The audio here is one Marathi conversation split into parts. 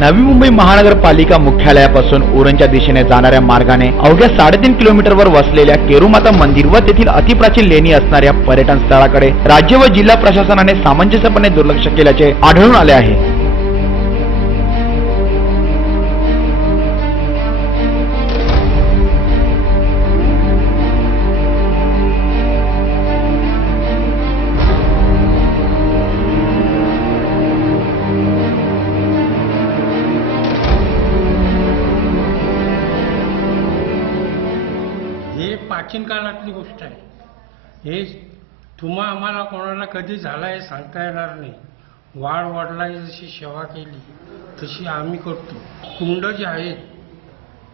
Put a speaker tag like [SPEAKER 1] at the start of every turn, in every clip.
[SPEAKER 1] नवी मुंबई महानगरपालिका मुख्यालयापासून उरणच्या दिशेने जाणाऱ्या मार्गाने अवघ्या साडेतीन किलोमीटरवर वसलेल्या केरुमाता मंदिर व तेथील अतिप्राचीन लेणी असणाऱ्या पर्यटन स्थळाकडे राज्य व जिल्हा प्रशासनाने सामंजस्यपणे दुर्लक्ष केल्याचे आढळून आले आहे.
[SPEAKER 2] प्राचीन काळातली गोष्ट आहे. हे तुम्हा आम्हाला कोणाला कधी झाला हे सांगता येणार नाही. वाढ वडिलांनी जशी सेवा केली तशी आम्ही करतो. कुंड जे आहेत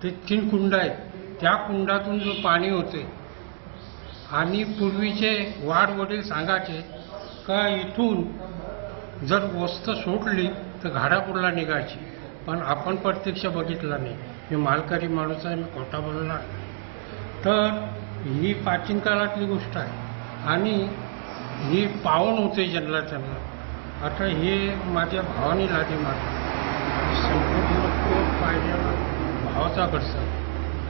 [SPEAKER 2] ते तीन कुंड आहेत. त्या कुंडातून जो पाणी होते आणि पूर्वीचे वाढ वडील सांगायचे का इथून जर वस्त सोडली तर घाडापूरला निघायची. पण आपण प्रत्यक्ष बघितला नाही. मी मालकरी माणूस आहे मी खोटा बोलणार तर ही प्राचीन काळातली गोष्ट आहे. आणि ही पावन होते ज्यांना त्यांना आता हे माझ्या भावाने लागे मारली संपूर्ण कोट पाहिलेला भावाचा घडसा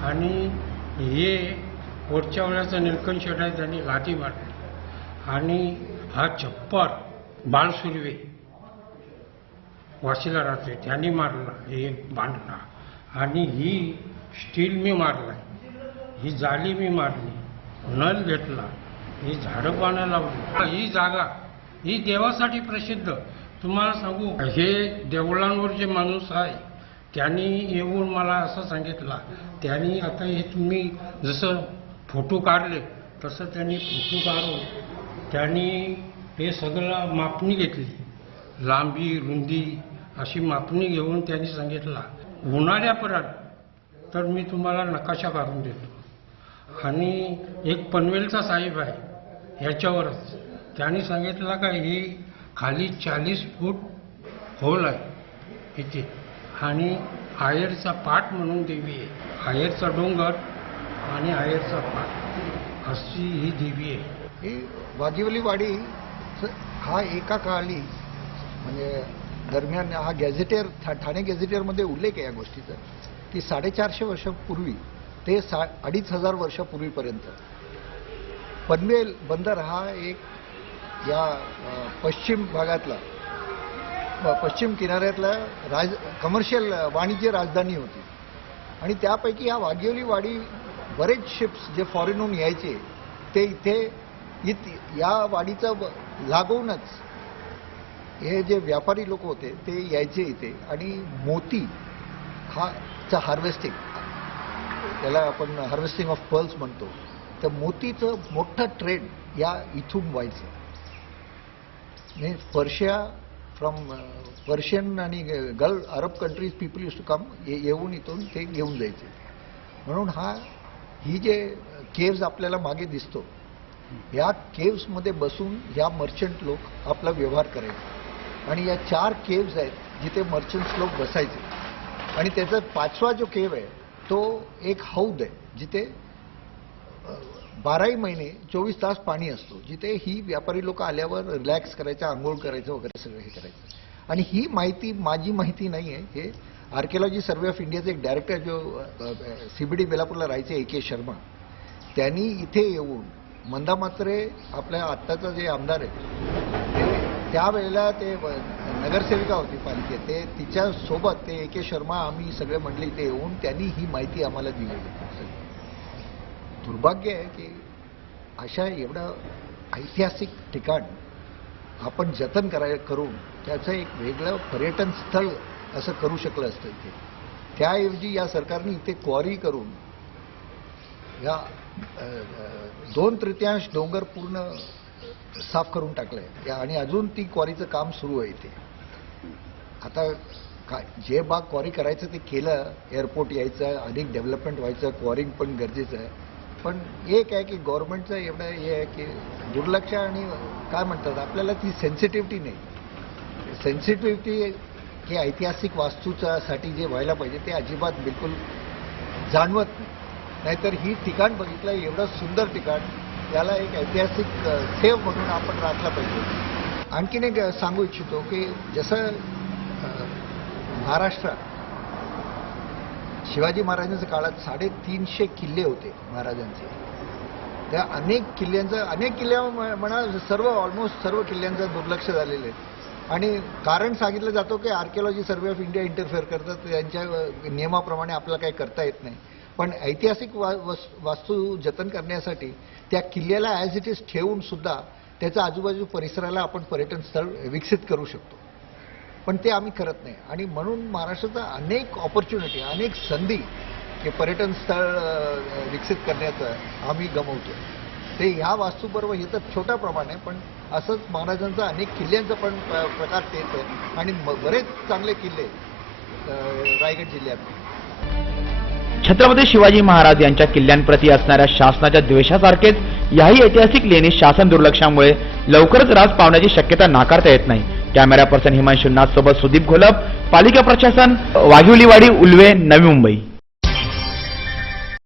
[SPEAKER 2] आणि हे वरच्या वेळाचा निलकंठ शेट आहे त्यांनी लादी मारली. आणि हा छप्पर बाळसुर्वे वाशीला राहते त्यांनी मारला हे बांधला. आणि ही स्टील मी मारला ही जाळी मी मारली. नल घेतला ही झाडं पाण्या लावली? ही जागा ही देवासाठी प्रसिद्ध. तुम्हाला सांगू हे देवळांवर जे माणूस आहे. त्यांनी येऊन मला असं सांगितलं. त्यांनी आता हे तुम्ही जसं फोटो काढले तसं त्यांनी फोटो काढून त्यांनी हे सगळं मापणी घेतली. लांबी रुंदी अशी मापणी घेऊन त्यांनी सांगितला. उन्हाळ्यापर्यंत तर मी तुम्हाला नकाशा काढून देतो. आणि एक पनवेलचा साहेब आहे ह्याच्यावरच त्याने सांगितलं का ही खाली चाळीस फूट खोल आहे इथे. आणि आयरचा पाट म्हणून देवी आहे. आयरचा डोंगर आणि आयरचा पाट. अशी ही देवी आहे.
[SPEAKER 3] ही वादिवली वाडी हा एका काळी म्हणजे दरम्यान हा गॅझेटेअर ठा ठाणे गॅझेटेअरमध्ये उल्लेख आहे या गोष्टीचा. की साडेचारशे वर्षापूर्वी ते सा अडीच हजार वर्षापूर्वीपर्यंत पनवेल बंदर हा एक या पश्चिम भागातला पश्चिम किनाऱ्यातला राज कमर्शियल वाणिज्य राजधानी होती. आणि त्यापैकी ह्या वाघिवली वाडी बरेच शिप्स जे फॉरेनहून यायचे ते इथे इत या वाडीचं लागवूनच लागूनच हे जे व्यापारी लोक होते ते यायचे इथे. आणि मोती हा चा हार्वेस्टिंग त्याला आपण हार्वेस्टिंग ऑफ पर्ल्स म्हणतो. तर मोतीचं मोठं ट्रेड या इथून व्हायचं. म्हणजे पर्शिया फ्रॉम पर्शियन आणि gulf Arab countries people use to come येऊन इथून ते घेऊन जायचे. म्हणून हा ही जे केव्ज आपल्याला मागे दिसतो या केव्समध्ये बसून या मर्चंट लोक आपला व्यवहार करायचे. आणि या चार केव्ज आहेत जिथे मर्चंट्स लोक बसायचे. आणि त्याचा पाचवा जो केव आहे तो एक हौद आहे जिथे बाराही महिने चोवीस तास पाणी असतो. जिथे ही व्यापारी लोक आल्यावर रिलॅक्स करायचं आंघोळ करायचं वगैरे सगळं हे करायचं. आणि ही माहिती माझी माहिती नाही आहे. हे आर्किओलॉजी सर्वे ऑफ इंडियाचे एक डायरेक्टर जो सीबीडी बेलापूरला राहायचे ए के शर्मा त्यांनी इथे येऊन मंदा मात्रे आपल्या आत्ताचा जे आमदार आहे त्यावेळेला ते नगरसेविका होती पालिकेत ते तिच्या सोबत ते ए के. शर्मा आम्ही सगळे मंडळी ते येऊन त्यांनी ही माहिती आम्हाला दिलेली दुर्भाग्य आहे की अशा एवढं ऐतिहासिक ठिकाण आपण जतन कराय करून त्याचं एक वेगळं पर्यटन स्थळ असं करू शकलं असतं इथे. त्याऐवजी या सरकारने इथे क्वारी करून या दोन तृतीयांश डोंगर पूर्ण साफ करून टाकलंय. आणि अजून ती क्वारीचं काम सुरू आहे इथे. आता काय जे बाग क्वारी करायचं ते केलं एअरपोर्ट यायचं अधिक डेव्हलपमेंट व्हायचं क्वारिंग पण गरजेचं आहे. पण एक आहे की गव्हर्नमेंटचं एवढं हे आहे की दुर्लक्ष आणि काय म्हणतात आपल्याला ती सेन्सिटिव्हिटी नाही. सेन्सिटिव्हिटी हे ऐतिहासिक वास्तूच्यासाठी जे व्हायला पाहिजे ते अजिबात बिलकुल जाणवत नाही. नाहीतर ही ठिकाण बघितलं एवढं सुंदर ठिकाण याला एक ऐतिहासिक ठेव म्हणून आपण राखला पाहिजे. आणखीन एक सांगू इच्छितो की जसं महाराष्ट्रात शिवाजी महाराजांच्या काळात साडेतीनशे किल्ले होते महाराजांचे. त्या अनेक किल्ल्यांचं अनेक किल्ल्या म्हणा सर्व ऑलमोस्ट सर्व किल्ल्यांचं दुर्लक्ष झालेलं आहे. आणि कारण सांगितलं जातो की archaeology survey of India interfere करतात. त्यांच्या नियमाप्रमाणे आपल्याला काही करता येत नाही. पण ऐतिहासिक वा वस् वास्तू जतन करण्यासाठी त्या किल्ल्याला ॲज इट इज ठेवून सुद्धा त्याच्या आजूबाजू परिसराला आपण पर्यटन स्थळ विकसित करू शकतो. पण ते आम्ही करत नाही. आणि म्हणून महाराष्ट्राचा अनेक ऑपॉर्च्युनिटी अनेक संधी हे पर्यटन स्थळ विकसित करण्याचं आम्ही गमवतो. ते ह्या वास्तूबरोबर हे तर छोटा प्रमाण आहे पण असंच महाराजांचा अनेक किल्ल्यांचं पण प्र- प्रकार तेच आहे. आणि म- बरेच चांगले किल्ले रायगड जिल्ह्यात.
[SPEAKER 1] छत्रपती शिवाजी महाराज यांच्या किल्ल्यांप्रती असणाऱ्या शासनाच्या द्वेषासारखेच याही ऐतिहासिक लेणी शासन दुर्लक्षामुळे लवकरच रास पावण्याची शक्यता नाकारता येत नाही. कॅमेरा पर्सन हिमांशु नाथ सोबत सुदीप घोलप पालिका प्रशासन वाघिवलीवाडी उल्वे नवी मुंबई.